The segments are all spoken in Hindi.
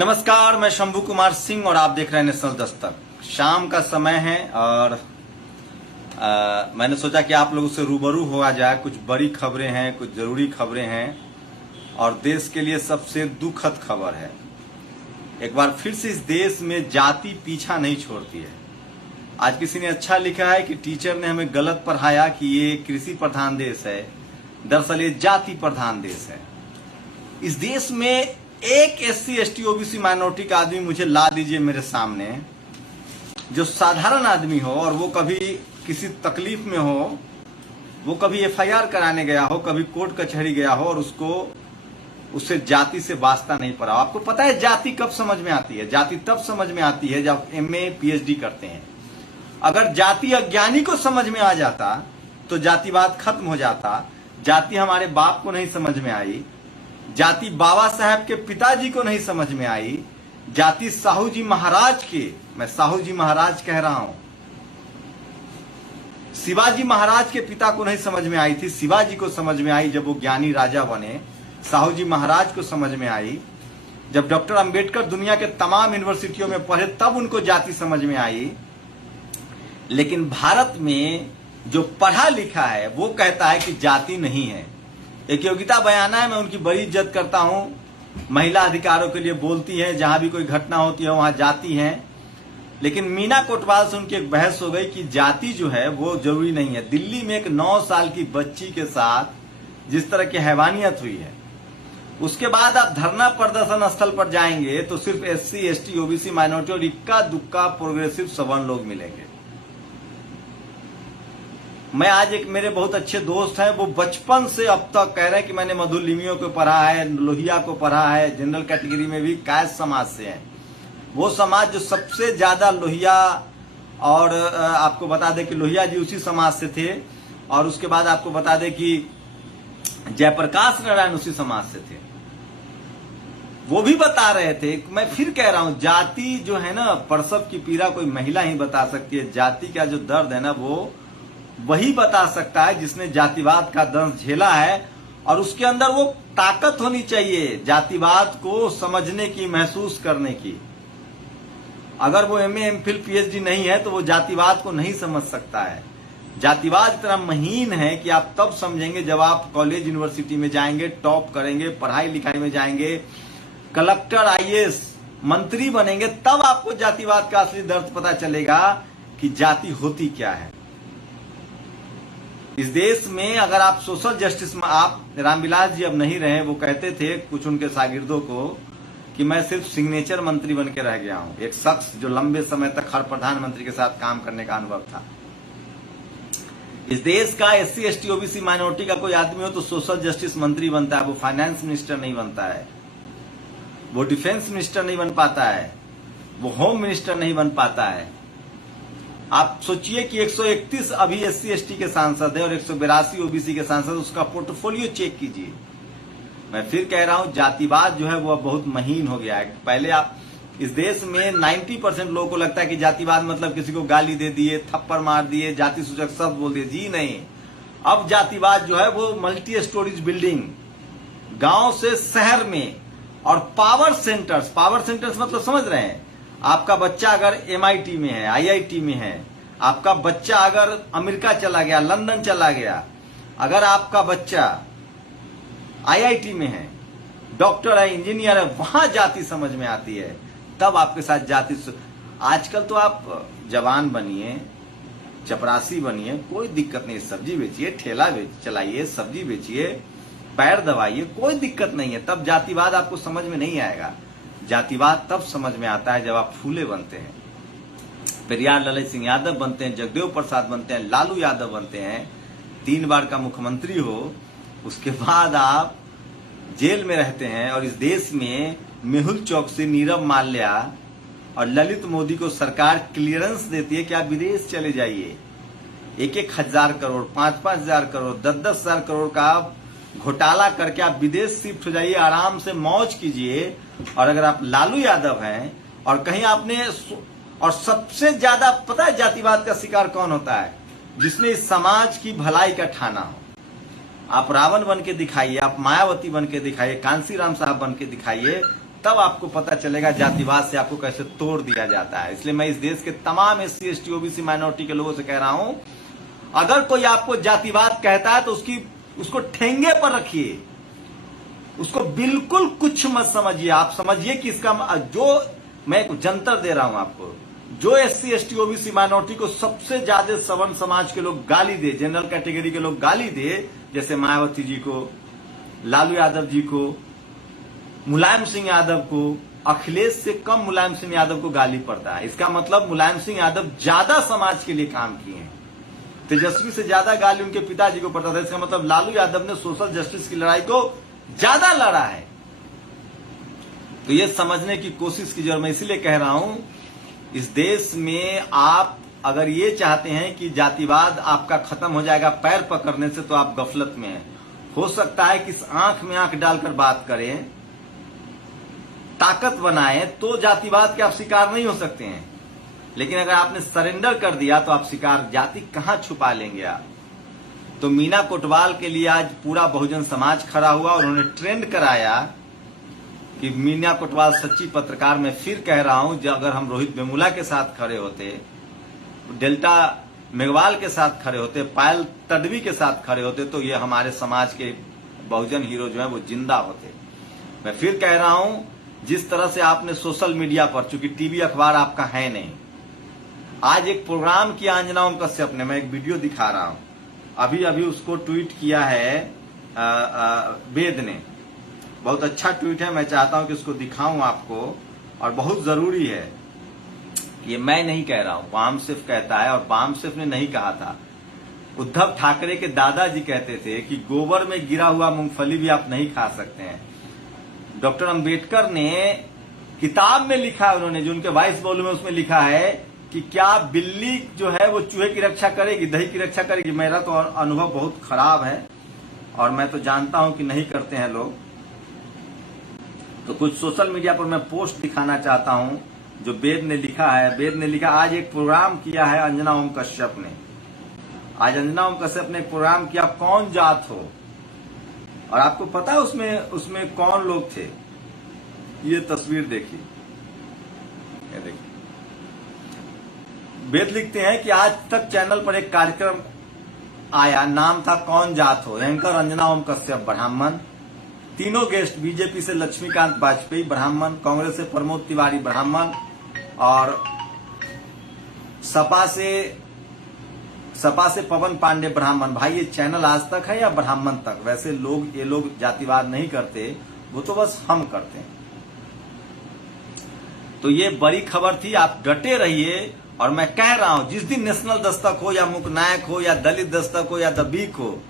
नमस्कार, मैं शंभू कुमार सिंह और आप देख रहे हैं नेशनल दस्तक। शाम का समय है और मैंने सोचा कि आप लोगों से रूबरू हुआ जाए। कुछ बड़ी खबरें हैं, कुछ जरूरी खबरें हैं और देश के लिए सबसे दुखद खबर है। एक बार फिर से इस देश में जाति पीछा नहीं छोड़ती है। आज किसी ने अच्छा लिखा है कि टीचर ने हमें गलत पढ़ाया कि ये कृषि प्रधान देश है, दरअसल ये जाति प्रधान देश है। इस देश में एक SC ST OBC माइनॉरिटी का आदमी मुझे ला दीजिए मेरे सामने, जो साधारण आदमी हो और वो कभी किसी तकलीफ में हो, वो कभी FIR कराने गया हो, कभी कोर्ट कचहरी गया हो और उससे जाति से वास्ता नहीं पड़ा। आपको पता है जाति कब समझ में आती है? जाति तब समझ में आती है जब MA PhD करते हैं। अगर जाति अज्ञानी को समझ में आ जाता तो जातिवाद खत्म हो जाता। जाति हमारे बाप को नहीं समझ में आई, जाति बाबा साहब के पिताजी को नहीं समझ में आई, जाति साहू जी महाराज के, मैं साहू जी महाराज कह रहा हूं, शिवाजी महाराज के पिता को नहीं समझ में आई थी, शिवाजी को समझ में आई जब वो ज्ञानी राजा बने। साहू जी महाराज को समझ में आई जब डॉक्टर अंबेडकर दुनिया के तमाम यूनिवर्सिटियों में पढ़े, तब उनको जाति समझ में आई। लेकिन भारत में जो पढ़ा लिखा है वो कहता है कि जाति नहीं है। एक योगिता बयाना है, मैं उनकी बड़ी इज्जत करता हूं, महिला अधिकारों के लिए बोलती है, जहां भी कोई घटना होती है वहां जाती है। लेकिन मीना कोटवाल से उनकी एक बहस हो गई कि जाति जो है वो जरूरी नहीं है। दिल्ली में एक 9 साल की बच्ची के साथ जिस तरह की हैवानियत हुई है, उसके बाद आप धरना प्रदर्शन स्थल पर जाएंगे तो सिर्फ SC ST OBC माइनॉरिटी और इक्का दुक्का प्रोग्रेसिव सवर्ण लोग मिलेंगे। मैं आज एक मेरे बहुत अच्छे दोस्त हैं, वो बचपन से अब तक कह रहे हैं कि मैंने मधुलिमियों को पढ़ा है, लोहिया को पढ़ा है, जनरल कैटेगरी में भी कायस्थ समाज से हैं। वो समाज जो सबसे ज्यादा लोहिया, और आपको बता दें कि लोहिया जी उसी समाज से थे, और उसके बाद आपको बता दें कि जयप्रकाश नारायण उसी समाज से थे। वो भी बता रहे थे, मैं फिर कह रहा हूं, जाति जो है ना, प्रसव की पीड़ा कोई महिला ही बता सकती है। जाति का जो दर्द है ना, वो वही बता सकता है जिसने जातिवाद का दर्द झेला है, और उसके अंदर वो ताकत होनी चाहिए जातिवाद को समझने की, महसूस करने की। अगर वो MA MPhil PhD नहीं है तो वो जातिवाद को नहीं समझ सकता है। जातिवाद इतना महीन है कि आप तब समझेंगे जब आप कॉलेज यूनिवर्सिटी में जाएंगे, टॉप करेंगे, पढ़ाई लिखाई में जाएंगे, कलेक्टर IAS मंत्री बनेंगे, तब आपको जातिवाद का असली दर्द पता चलेगा कि जाति होती क्या है। इस देश में अगर आप सोशल जस्टिस में, आप रामविलास जी अब नहीं रहे, वो कहते थे कुछ उनके शागिर्दों को कि मैं सिर्फ सिग्नेचर मंत्री बन के रह गया हूं। एक शख्स जो लंबे समय तक हर प्रधानमंत्री के साथ काम करने का अनुभव था। इस देश का SC ST OBC माइनॉरिटी का कोई आदमी हो तो सोशल जस्टिस मंत्री बनता है, वो फाइनेंस मिनिस्टर नहीं बनता है, वो डिफेंस मिनिस्टर नहीं बन पाता है, वो होम मिनिस्टर नहीं बन पाता है। आप सोचिए कि 131 अभी SC ST के सांसद है और 182 OBC के सांसद, उसका पोर्टफोलियो चेक कीजिए। मैं फिर कह रहा हूं, जातिवाद जो है वो अब बहुत महीन हो गया है। पहले आप इस देश में 90% लोगों को लगता है कि जातिवाद मतलब किसी को गाली दे दिए, थप्पड़ मार दिए, जाति सूचक शब्द बोल दिए। जी नहीं, अब जातिवाद जो है वो मल्टी स्टोरीज बिल्डिंग, गांव से शहर में, और पावर सेंटर्स मतलब समझ रहे हैं, आपका बच्चा अगर MIT में है, IIT में है, आपका बच्चा अगर अमेरिका चला गया, लंदन चला गया, अगर आपका बच्चा IIT में है, डॉक्टर है, इंजीनियर है, वहां जाति समझ में आती है, तब आपके साथ जाति। आजकल तो आप जवान बनिए, चपरासी बनिए, कोई दिक्कत नहीं, सब्जी बेचिए, ठेला चलाइए, सब्जी बेचिए, पैर दबाइए, कोई दिक्कत नहीं है, तब जातिवाद आपको समझ में नहीं आएगा। जातिवाद तब समझ में आता है जब आप फूले बनते हैं, पेरियार ललित सिंह यादव बनते हैं, जगदेव प्रसाद बनते हैं, लालू यादव बनते हैं, 3 बार का मुख्यमंत्री हो, उसके बाद आप जेल में रहते हैं, और इस देश में मेहुल चौकसी, नीरव माल्या और ललित मोदी को सरकार क्लियरेंस देती है कि आप विदेश चले जाइए। 1-1 हजार करोड़, 5-5 हजार करोड़, 10-10 हजार करोड़ का आप घोटाला करके आप विदेश शिफ्ट हो जाइए, आराम से मौज कीजिए। और अगर आप लालू यादव हैं और कहीं आपने, और सबसे ज्यादा पता है जातिवाद का शिकार कौन होता है? जिसने इस समाज की भलाई का ठाना हो। आप रावण बन के दिखाइए, आप मायावती बन के दिखाइए, कांसीराम साहब बन के दिखाइए, तब आपको पता चलेगा जातिवाद से आपको कैसे तोड़ दिया जाता है। इसलिए मैं इस देश के तमाम SC ST OBC माइनॉरिटी के लोगों से कह रहा हूं, अगर कोई आपको जातिवाद कहता है तो उसको ठेंगे पर रखिए, उसको बिल्कुल कुछ मत समझिए। आप समझिए कि इसका जो मैं जंतर दे रहा हूं आपको, जो SC ST OBC माइनॉरिटी को सबसे ज्यादा सवर्ण समाज के लोग गाली दे, जनरल कैटेगरी के लोग गाली दे, जैसे मायावती जी को, लालू यादव जी को, मुलायम सिंह यादव को, अखिलेश से कम मुलायम सिंह यादव को गाली पड़ता है। इसका मतलब मुलायम सिंह यादव ज्यादा समाज के लिए काम किए हैं। तेजस्वी से ज्यादा गाली उनके पिताजी को पड़ता था। इसका मतलब लालू यादव ने सोशल जस्टिस की लड़ाई को ज्यादा लड़ा है। तो ये समझने की कोशिश कीजिए। और मैं इसीलिए कह रहा हूं, इस देश में आप अगर ये चाहते हैं कि जातिवाद आपका खत्म हो जाएगा पैर पकड़ने से, तो आप गफलत में हैं। हो सकता है कि इस आंख में आंख डालकर बात करें, ताकत बनाएं, तो जातिवाद के आप शिकार नहीं हो सकते हैं। लेकिन अगर आपने सरेंडर कर दिया तो आप शिकार, जाति कहां छुपा लेंगे आप। तो मीना कोटवाल के लिए आज पूरा बहुजन समाज खड़ा हुआ और उन्होंने ट्रेंड कराया कि मीना कोटवाल सच्ची पत्रकार। मैं फिर कह रहा हूं, जो अगर हम रोहित वेमुला के साथ खड़े होते, डेल्टा मेघवाल के साथ खड़े होते, पायल तडवी के साथ खड़े होते, तो ये हमारे समाज के बहुजन हीरो जो है वो जिंदा होते। मैं फिर कह रहा हूं, जिस तरह से आपने सोशल मीडिया पर, चूंकि टीवी अखबार आपका है नहीं, आज एक प्रोग्राम किया अंजना ओम कश्यप ने, मैं एक वीडियो दिखा रहा हूं, अभी अभी उसको ट्वीट किया है वेद ने। बहुत अच्छा ट्वीट है, मैं चाहता हूं कि उसको दिखाऊं आपको, और बहुत जरूरी है। ये मैं नहीं कह रहा हूं, बामसेफ कहता है, और बामसेफ ने नहीं कहा था। उद्धव ठाकरे के दादाजी कहते थे कि गोबर में गिरा हुआ मूंगफली भी आप नहीं खा सकते हैं। डॉक्टर अंबेडकर ने किताब में लिखा, उन्होंने जो उनके 22 वॉल्यूम में, उसमें लिखा है कि क्या बिल्ली जो है वो चूहे की रक्षा करेगी, दही की रक्षा करेगी। मेरा तो अनुभव बहुत खराब है और मैं तो जानता हूं कि नहीं करते हैं लोग। तो कुछ सोशल मीडिया पर मैं पोस्ट दिखाना चाहता हूं जो वेद ने लिखा है। वेद ने लिखा, आज एक प्रोग्राम किया है अंजना ओम कश्यप ने। आज अंजना ओम कश्यप ने एक प्रोग्राम किया, कौन जात हो, और आपको पता है उसमें कौन लोग थे। ये तस्वीर देखिए, ये देखिए। वेद लिखते हैं कि आज तक चैनल पर एक कार्यक्रम आया, नाम था कौन जात हो। एंकर अंजना ओम कश्यप ब्राह्मण, तीनों गेस्ट बीजेपी से लक्ष्मीकांत वाजपेयी ब्राह्मण, कांग्रेस से प्रमोद तिवारी ब्राह्मण, और सपा से पवन पांडे ब्राह्मण। भाई ये चैनल आज तक है या ब्राह्मण तक? वैसे लोग, ये लोग जातिवाद नहीं करते, वो तो बस हम करते हैं। तो ये बड़ी खबर थी, आप डटे रहिए। और मैं कह रहा हूं, जिस दिन नेशनल दस्तक हो या मुकनायक हो या दलित दस्तक हो या दबीक हो,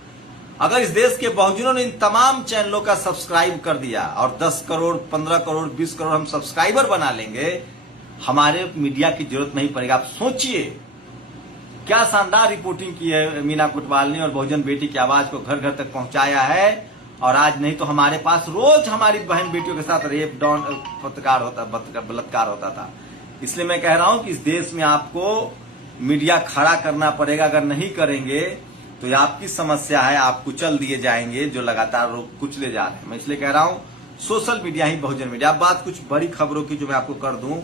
अगर इस देश के बहुजनों ने इन तमाम चैनलों का सब्सक्राइब कर दिया और 10 करोड़ 15 करोड़ 20 करोड़ हम सब्सक्राइबर बना लेंगे, हमारे मीडिया की जरूरत नहीं पड़ेगी। आप सोचिए क्या शानदार रिपोर्टिंग की है मीना कोटवाल ने, और बहुजन बेटी की आवाज को घर घर तक पहुंचाया है। और आज नहीं तो हमारे पास रोज हमारी बहन बेटियों के साथ रेप, बलात्कार होता था। इसलिए मैं कह रहा हूं कि इस देश में आपको मीडिया खड़ा करना पड़ेगा। अगर नहीं करेंगे तो ये आपकी समस्या है, आप कुचल दिए जाएंगे, जो लगातार लोग कुचले जा रहे हैं। मैं इसलिए कह रहा हूं, सोशल मीडिया ही बहुजन मीडिया। अब बात कुछ बड़ी खबरों की जो मैं आपको कर दूं।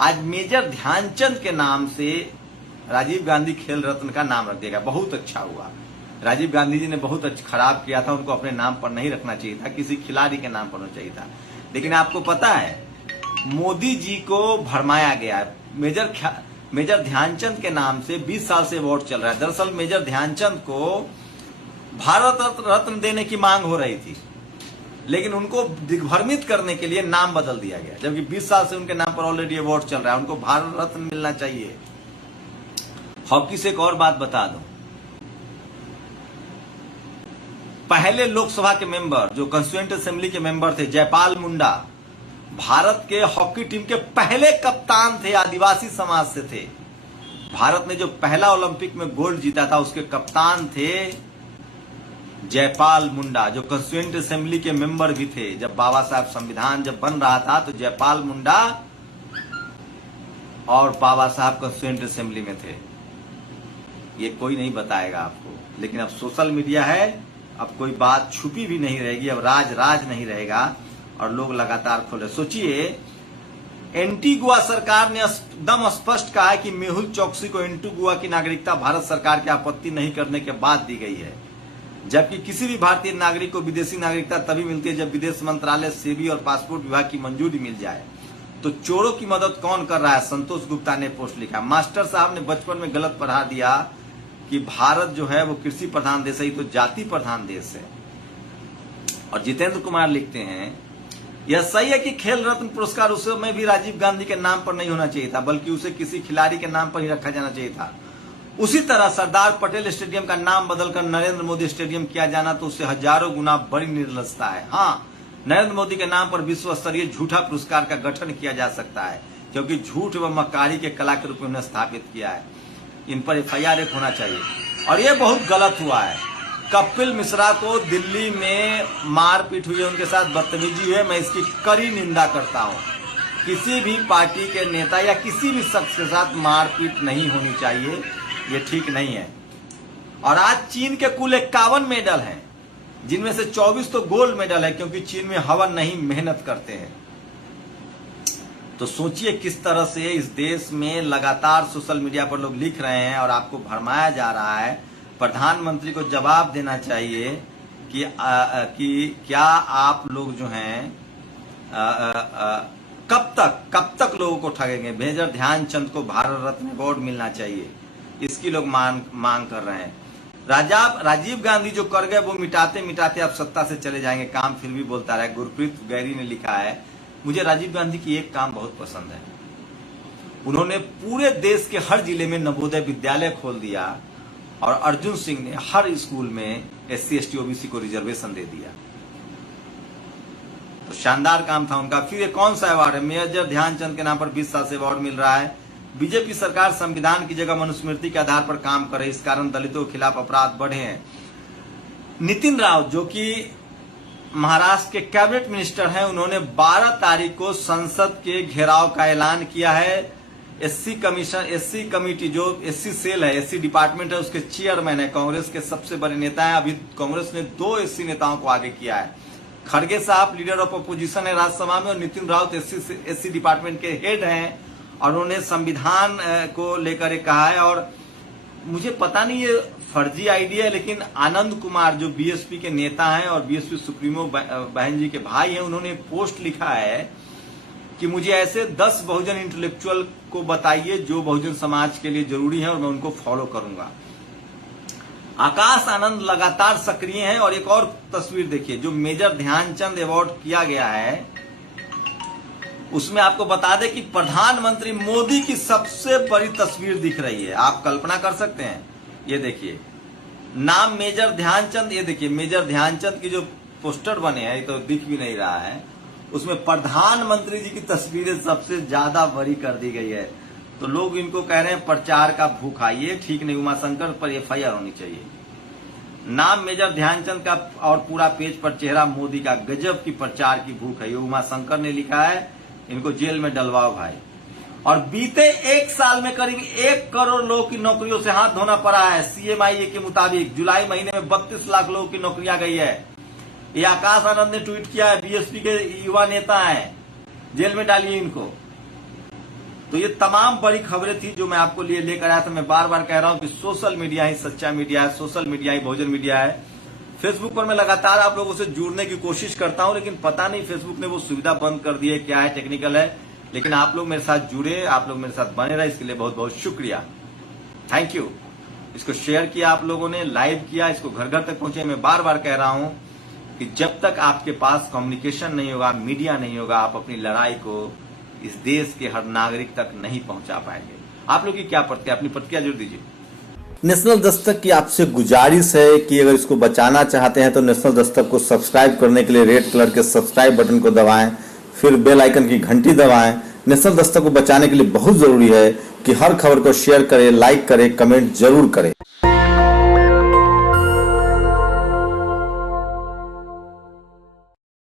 आज मेजर ध्यानचंद के नाम से राजीव गांधी खेल रत्न का नाम रख दिया, बहुत अच्छा हुआ। राजीव गांधी जी ने बहुत अच्छा खराब किया था, उनको अपने नाम पर नहीं रखना चाहिए था, किसी खिलाड़ी के नाम पर होना चाहिए था। लेकिन आपको पता है, मोदी जी को भरमाया गया है। मेजर ध्यानचंद के नाम से 20 साल से अवार्ड चल रहा है। दरअसल मेजर ध्यानचंद को भारत रत्न देने की मांग हो रही थी, लेकिन उनको दिग्भ्रमित करने के लिए नाम बदल दिया गया, जबकि 20 साल से उनके नाम पर ऑलरेडी अवार्ड चल रहा है। उनको भारत रत्न मिलना चाहिए। हॉकी से एक और बात बता दूं, पहले लोकसभा के मेंबर जो कंस्टिट्यूएंट असेंबली के मेंबर थे, जयपाल मुंडा, भारत के हॉकी टीम के पहले कप्तान थे, आदिवासी समाज से थे। भारत ने जो पहला ओलंपिक में गोल्ड जीता था, उसके कप्तान थे जयपाल मुंडा, जो कंस्टिट्यूएंट असेंबली के मेंबर भी थे। जब बाबा साहब संविधान जब बन रहा था, तो जयपाल मुंडा और बाबा साहब कंस्टिट्यूएंट असेंबली में थे। ये कोई नहीं बताएगा आपको, लेकिन अब सोशल मीडिया है, अब कोई बात छुपी भी नहीं रहेगी, अब राज नहीं रहेगा। और लोग लगातार खोल रहे। सोचिए, एंटीगुआ सरकार ने एकदम स्पष्ट कहा है कि मेहुल चोकसी को एंटीगुआ की नागरिकता भारत सरकार की आपत्ति नहीं करने के बाद दी गई है, जबकि किसी भी भारतीय नागरिक को विदेशी नागरिकता तभी मिलती है जब विदेश मंत्रालय, सेबी और पासपोर्ट विभाग की मंजूरी मिल जाए। तो चोरों की मदद कौन कर रहा है? संतोष गुप्ता ने पोस्ट लिखा। मास्टर साहब ने बचपन में गलत पढ़ा दिया कि भारत जो है वो कृषि प्रधान देश है, तो जाति प्रधान देश है। और जितेंद्र कुमार लिखते हैं, यह सही है कि खेल रत्न पुरस्कार उस समय भी राजीव गांधी के नाम पर नहीं होना चाहिए था, बल्कि उसे किसी खिलाड़ी के नाम पर ही रखा जाना चाहिए था। उसी तरह सरदार पटेल स्टेडियम का नाम बदलकर नरेंद्र मोदी स्टेडियम किया जाना तो उससे हजारों गुना बड़ी निर्लजता है। हाँ, नरेंद्र मोदी के नाम पर विश्व स्तरीय झूठा पुरस्कार का गठन किया जा सकता है, क्योंकि झूठ व मक्कारी के कला के रूप में उन्हें स्थापित किया है। इन पर FIR होना चाहिए। और ये बहुत गलत हुआ है। कपिल मिश्रा को दिल्ली में मारपीट हुई है, उनके साथ बदतमीजी हुई है, मैं इसकी कड़ी निंदा करता हूं। किसी भी पार्टी के नेता या किसी भी शख्स के साथ मारपीट नहीं होनी चाहिए, ये ठीक नहीं है। और आज चीन के कुल 51 मेडल हैं, जिनमें से 24 तो गोल्ड मेडल है, क्योंकि चीन में हवन नहीं, मेहनत करते हैं। तो सोचिए किस तरह से इस देश में लगातार सोशल मीडिया पर लोग लिख रहे हैं और आपको भरमाया जा रहा है। प्रधानमंत्री को जवाब देना चाहिए कि क्या आप लोग जो हैं कब तक लोगों को ठगेंगे। मेजर ध्यानचंद को भारत रत्न अवार्ड मिलना चाहिए, इसकी लोग मांग कर रहे हैं। राजीव गांधी जो कर गए वो मिटाते मिटाते अब सत्ता से चले जाएंगे, काम फिर भी बोलता रहे। गुरप्रीत गैरी ने लिखा है, मुझे राजीव गांधी की एक काम बहुत पसंद है, उन्होंने पूरे देश के हर जिले में नवोदय विद्यालय खोल दिया और अर्जुन सिंह ने हर स्कूल में SC ST OBC को रिजर्वेशन दे दिया। तो शानदार काम था उनका। फिर ये कौन सा अवार्ड है? मेजर ध्यानचंद के नाम पर 20 साल से अवार्ड मिल रहा है। बीजेपी सरकार संविधान की जगह मनुस्मृति के आधार पर काम करे, इस कारण दलितों के खिलाफ अपराध बढ़े हैं। नितिन राव जो कि महाराष्ट्र के कैबिनेट मिनिस्टर हैं, उन्होंने 12 तारीख को संसद के घेराव का ऐलान किया है। SC कमेटी जो SC सेल है, SC डिपार्टमेंट है, उसके चेयरमैन है, कांग्रेस के सबसे बड़े नेता है। अभी कांग्रेस ने 2 SC नेताओं को आगे किया है। खड़गे साहब लीडर ऑफ अपोजिशन है राज्यसभा में, और नितिन राउत SC डिपार्टमेंट के हेड हैं, और उन्होंने संविधान को लेकर एक कहा है। और मुझे पता नहीं ये फर्जी आइडिया है, लेकिन आनंद कुमार जो BSP के नेता हैं और BSP सुप्रीमो बहन जी के भाई हैं, उन्होंने एक पोस्ट लिखा है कि मुझे ऐसे 10 बहुजन इंटेलेक्चुअल को बताइए जो बहुजन समाज के लिए जरूरी है और मैं उनको फॉलो करूंगा। आकाश आनंद लगातार सक्रिय हैं। और एक और तस्वीर देखिए, जो मेजर ध्यानचंद अवार्ड किया गया है, उसमें आपको बता दें कि प्रधानमंत्री मोदी की सबसे बड़ी तस्वीर दिख रही है। आप कल्पना कर सकते हैं, ये देखिए नाम मेजर ध्यानचंद, ये देखिए मेजर ध्यानचंद की जो पोस्टर बने हैं, ये तो दिख भी नहीं रहा है, उसमें प्रधानमंत्री जी की तस्वीरें सबसे ज्यादा बड़ी कर दी गई है। तो लोग इनको कह रहे हैं प्रचार का भूखा, ये ठीक नहीं। उमाशंकर पर FIR होनी चाहिए। नाम मेजर ध्यानचंद का और पूरा पेज पर चेहरा मोदी का, गजब की प्रचार की भूख है। ये उमाशंकर ने लिखा है, इनको जेल में डलवाओ भाई। और बीते 1 साल में करीब 1 करोड़ लोगों की नौकरियों से हाथ धोना पड़ा है। CMIA के मुताबिक जुलाई महीने में 32 लाख लोगों की नौकरियां गई है। ये आकाश आनंद ने ट्वीट किया है, BSP के युवा नेता हैं, जेल में डालिए इनको। तो ये तमाम बड़ी खबरें थी जो मैं आपको लिए लेकर आया था। मैं बार बार कह रहा हूं कि सोशल मीडिया ही सच्चा मीडिया है, सोशल मीडिया ही बहुजन मीडिया है। फेसबुक पर मैं लगातार आप लोगों से जुड़ने की कोशिश करता हूं, लेकिन पता नहीं फेसबुक ने वो सुविधा बंद कर दी है, क्या है, टेक्निकल है। लेकिन आप लोग मेरे साथ जुड़े, आप लोग मेरे साथ बने रहे, इसके लिए बहुत बहुत शुक्रिया, थैंक यू। इसको शेयर किया आप लोगों ने, लाइव किया, इसको घर घर तक पहुंचे। मैं बार बार कह रहा हूं कि जब तक आपके पास कम्युनिकेशन नहीं होगा, मीडिया नहीं होगा, आप अपनी लड़ाई को इस देश के हर नागरिक तक नहीं पहुंचा पाएंगे। आप लोग की क्या प्रतिक्रिया, अपनी प्रतिक्रिया जरूर दीजिए। नेशनल दस्तक की आपसे गुजारिश है कि अगर इसको बचाना चाहते हैं तो नेशनल दस्तक को सब्सक्राइब करने के लिए रेड कलर के सब्सक्राइब बटन को दबाएं, फिर बेल आइकन की घंटी दबाएं। नेशनल दस्तक को बचाने के लिए बहुत जरूरी है कि हर खबर को शेयर करें, लाइक करें, कमेंट जरूर करें।